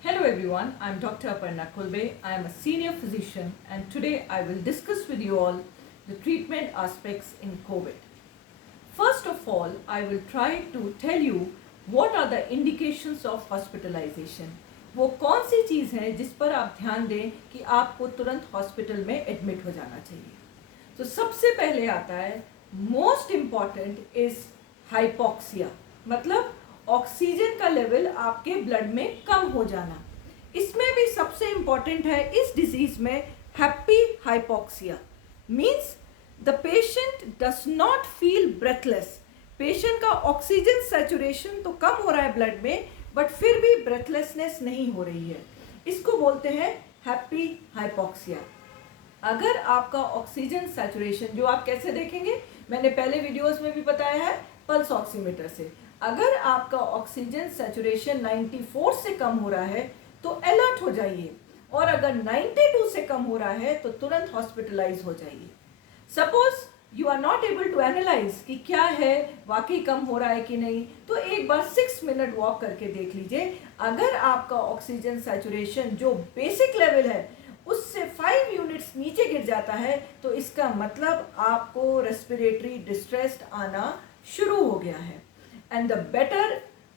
Hello everyone, I am Dr. Aparna Kulbe. I am a senior physician and today I will discuss with you all the treatment aspects in COVID. First of all, I will try to tell you what are the indications of hospitalization. वो कौन सी चीज़ है जिस पर आप ध्यान दें कि आपको तुरंत हॉस्पिटल में एडमिट हो जाना चाहिए. तो सबसे पहले आता है मोस्ट इम्पॉर्टेंट इज हाइपोक्सिया, मतलब ऑक्सीजन का लेवल आपके ब्लड में कम हो जाना. इसमें भी सबसे इम्पॉर्टेंट है इस डिजीज में happy hypoxia, means the patient does not feel breathless. Patient का ऑक्सीजन सैचुरेशन तो कम हो रहा है ब्लड में, बट फिर भी ब्रेथलेसनेस नहीं हो रही है. इसको बोलते हैं हैप्पी हाइपोक्सिया. अगर आपका ऑक्सीजन सैचुरेशन, जो आप कैसे देखेंगे, मैंने पहले वीडियोस में भी बताया है, पल्स ऑक्सीमीटर से, अगर आपका ऑक्सीजन सैचुरेशन 94 से कम हो रहा है तो अलर्ट हो जाइए, और अगर 92 से कम हो रहा है तो तुरंत हॉस्पिटलाइज हो जाइए. Suppose you are not able to analyse कि क्या है, वाकई कम हो रहा है कि नहीं, तो एक बार 6 मिनट वॉक करके देख लीजिए. अगर आपका ऑक्सीजन सैचुरेशन जो बेसिक लेवल है उससे 5 यूनिट्स नीचे गिर जाता है तो इसका मतलब आपको रेस्पिरेटरी डिस्ट्रेस आना शुरू हो गया है. And the better,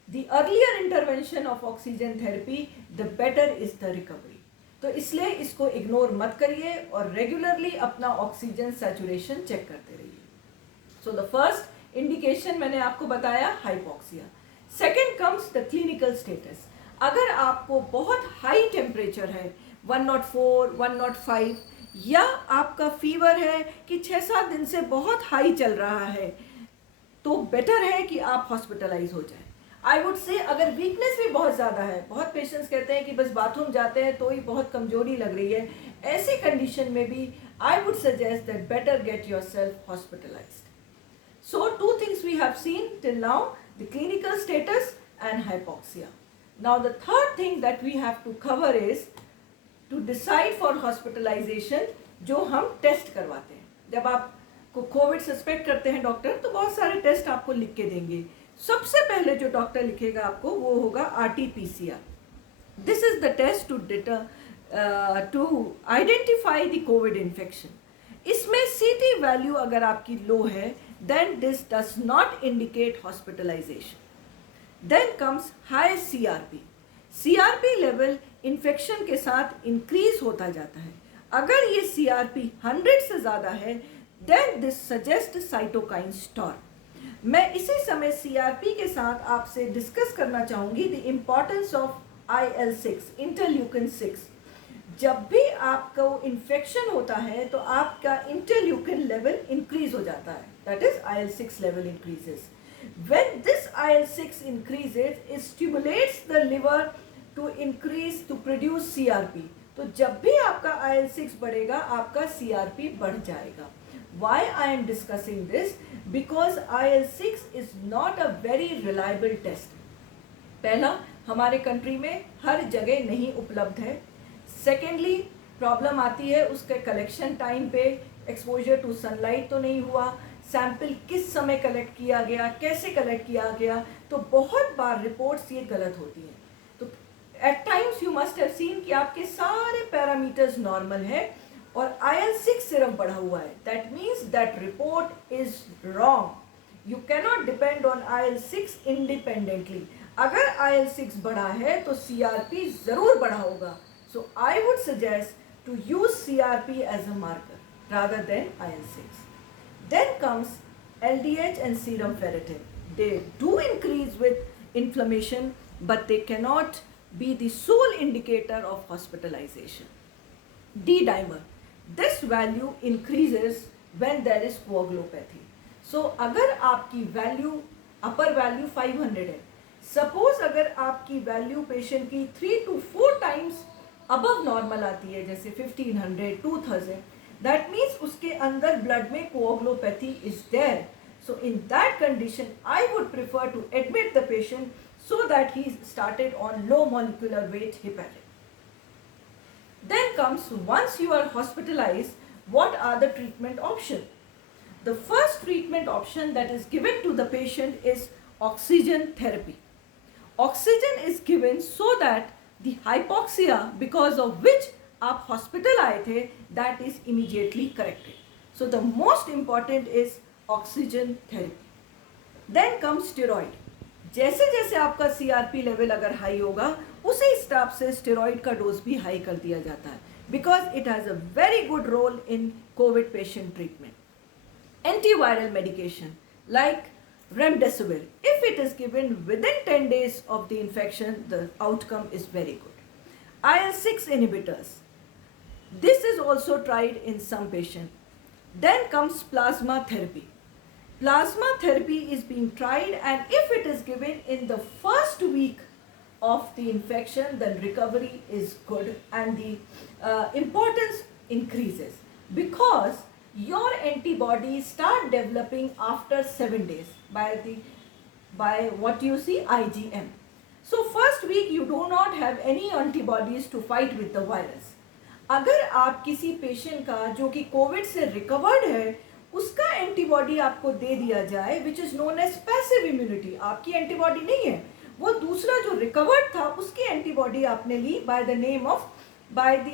the earlier intervention of oxygen therapy, the better is the recovery. तो इसलिए इसको इग्नोर मत करिए और रेगुलरली अपना ऑक्सीजन सैचुरेशन चेक करते रहिए. सो द फर्स्ट इंडिकेशन मैंने आपको बताया hypoxia. Second comes the clinical status. अगर आपको बहुत हाई टेम्परेचर है, 104, 105, या आपका फीवर है कि 6-7 दिन से बहुत हाई चल रहा है, तो बेटर है कि आप हॉस्पिटलाइज हो जाए. आई वुड से अगर वीकनेस भी बहुत ज़्यादा है, बहुत पेशेंट्स कहते हैं कि बस बाथरूम जाते हैं तो ही बहुत कमजोरी लग रही है, ऐसी कंडीशन में भी I would suggest that better get yourself hospitalised. So 2 things we have seen till now, the clinical status and hypoxia. Now the third thing that we have to cover is to decide for hospitalisation, जो हम test करवाते हैं. जब आप को Covid suspect करते हैं doctor, तो बहुत सारे टेस्ट आपको लिख के देंगे. सबसे पहले जो डॉक्टर लिखेगा आपको वो होगा RT-PCR. This is the test to identify the Covid infection. इसमें CT वैल्यू अगर आपकी लो है, then this does not indicate hospitalisation. Then comes high CRP. CRP level infection के साथ इंक्रीज होता जाता है. अगर ये CRP 100 से ज़्यादा है, then this suggests cytokine storm. मैं इसी समय CRP के साथ आपसे डिस्कस करना चाहूँगी the importance of IL-6, interleukin 6. जब भी आपको इन्फेक्शन होता है तो आपका इंटरल्यूकिन लेवल इंक्रीज हो जाता है, that is IL-6 level increases. When this IL-6 increases, it stimulates the liver to increase, to produce CRP. तो जब भी आपका IL-6 बढ़ेगा, आपका CRP बढ़ जाएगा. Why I am discussing this? Because IL-6 is not a very reliable test. पहला, हमारे कंट्री में हर जगह नहीं उपलब्ध है. सेकेंडली, प्रॉब्लम आती है उसके कलेक्शन टाइम पे, एक्सपोजर टू सनलाइट तो नहीं हुआ, सैंपल किस समय कलेक्ट किया गया, कैसे कलेक्ट किया गया, तो बहुत बार रिपोर्ट्स ये गलत होती हैं. तो at times you must have seen कि आपके सारे पैरामीटर्स नॉर्मल है और IL-6 सिर्फ बढ़ा हुआ है. That means that report is wrong. You cannot depend on IL-6 independently. अगर IL-6 बढ़ा है तो CRP जरूर बढ़ा होगा. So I would suggest to use CRP as a marker rather than IL-6. Then comes LDH and serum ferritin. They do increase with inflammation, but they cannot be the sole indicator of hospitalization. D-dimer. This value increases when there is coagulopathy. So अगर आपकी value, अपर value 500 है, suppose अगर आपकी value patient की 3 to 4 times above normal आती है, जैसे 1500, 2000, that means उसके अंदर ब्लड में coagulopathy is there. So in that condition, I would prefer to admit the patient so that he started on low molecular weight heparin. Then comes, once you are hospitalized, what are the treatment options? The first treatment option that is given to the patient is oxygen therapy. Oxygen is given so that The hypoxia because of which आप hospital आए थे, that is immediately corrected. So the most important is oxygen therapy. Then comes steroid. जैसे जैसे आपका CRP level अगर high होगा, उसी हिसाब से स्टेरॉइड का डोज भी हाई कर दिया जाता है, because it has a very good role in Covid patient treatment. Antiviral medication like remdesivir, if it is given within 10 days of the infection, the outcome is very good. IL-6 inhibitors, this is also tried in some patients. Then comes plasma therapy. Plasma therapy is being tried, and if it is given in the first week of the infection, then recovery is good and the importance increases, because your antibodies start developing after 7 days by what you see IgM. So first week you do not have any antibodies to fight with the virus. अगर आप किसी patient का जो कि Covid से recovered है उसका antibody आपको दे दिया जाए, which is known as passive immunity, आपकी एंटीबॉडी नहीं है, वो दूसरा जो रिकवर्ड था उसकी एंटीबॉडी आपने ली by the name of by the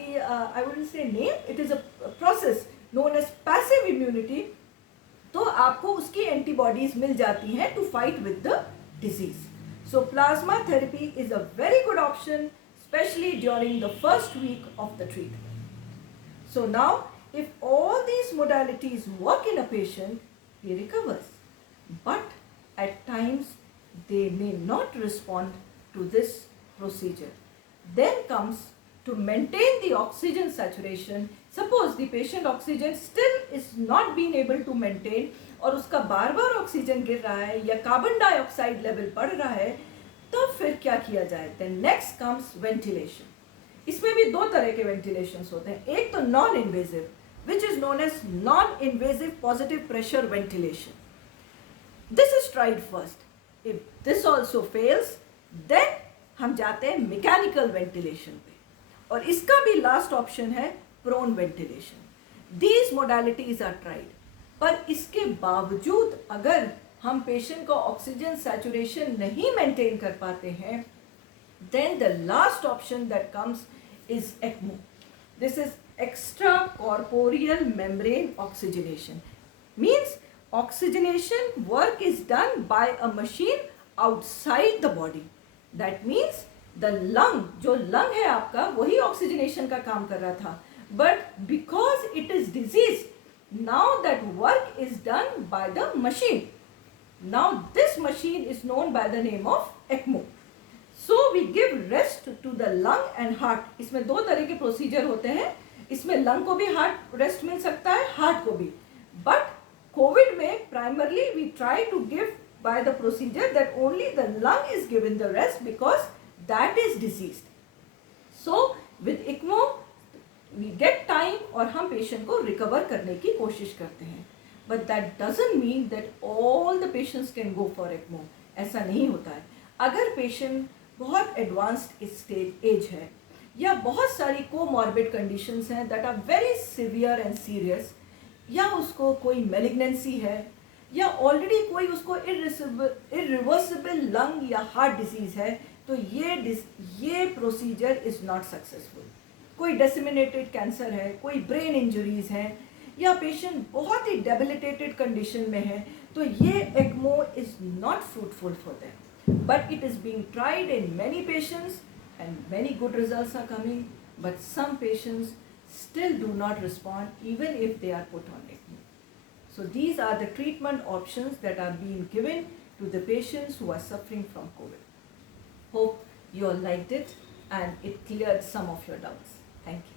I wouldn't say name, it is a process known as passive immunity, तो आपको उसकी एंटीबॉडीज मिल जाती हैं to fight with the disease. So plasma therapy is a very good option, especially during the first week of the treatment. So now, if all these modalities work in a patient, he recovers. But at times, they may not respond to this procedure. Then comes to maintain the oxygen saturation. Suppose the patient oxygen still is not being able to maintain, और उसका बार बार oxygen गिर रहा है या carbon dioxide level बढ़ रहा है, तो फिर क्या किया जाए? Then next comes ventilation. इसमें भी दो तरह के वेंटिलेशंस होते हैं. एक तो non invasive, which is known as non invasive positive pressure ventilation. This is tried first. If this also fails, then हम जाते हैं मैकेनिकल वेंटिलेशन पे, और इसका भी लास्ट ऑप्शन है prone ventilation. These modalities are tried. पर इसके बावजूद अगर हम पेशेंट को ऑक्सीजन सैचुरेशन नहीं मेंटेन कर पाते हैं, then the last option that comes is ECMO. This is extra corporeal membrane oxygenation. Means oxygenation work is done by a machine outside the body. That means the lung, जो lung है आपका, वही oxygenation का काम कर रहा था, but because it is disease, now that work is done by the machine. Now this machine is known by the name of ECMO. So we give rest to the lung and heart. इसमें दो तरह के procedure होते हैं. इसमें lung को भी heart rest मिल सकता है, हार्ट को भी. बट कोविड में primarily we try to give by the procedure that only the lung is given the rest because that is diseased. So with ECMO we get time और हम patient को recover करने की कोशिश करते हैं. But that doesn't mean that all the patients can go for ECMO. ऐसा नहीं होता है. अगर पेशेंट बहुत एडवांस्ड स्टेज एज है या बहुत सारी कोमॉर्बिड कंडीशंस हैं that are very severe and serious, या उसको कोई मेलिग्नेंसी है, या ऑलरेडी कोई उसको इरिवर्सिबल लंग या हार्ट डिजीज़ है, तो ये प्रोसीजर इज़ नॉट सक्सेसफुल. कोई डिसेमिनेटेड कैंसर है, कोई ब्रेन इंजरीज हैं, या पेशेंट बहुत ही डेबिलिटेटेड कंडीशन में है, तो ये ECMO is not fruitful for them. But it is being tried in many patients and many good results are coming, but some patients still do not respond even if they are put on ECMO. So these are the treatment options that are being given to the patients who are suffering from COVID. Hope you all liked it and it cleared some of your doubts. Thank you.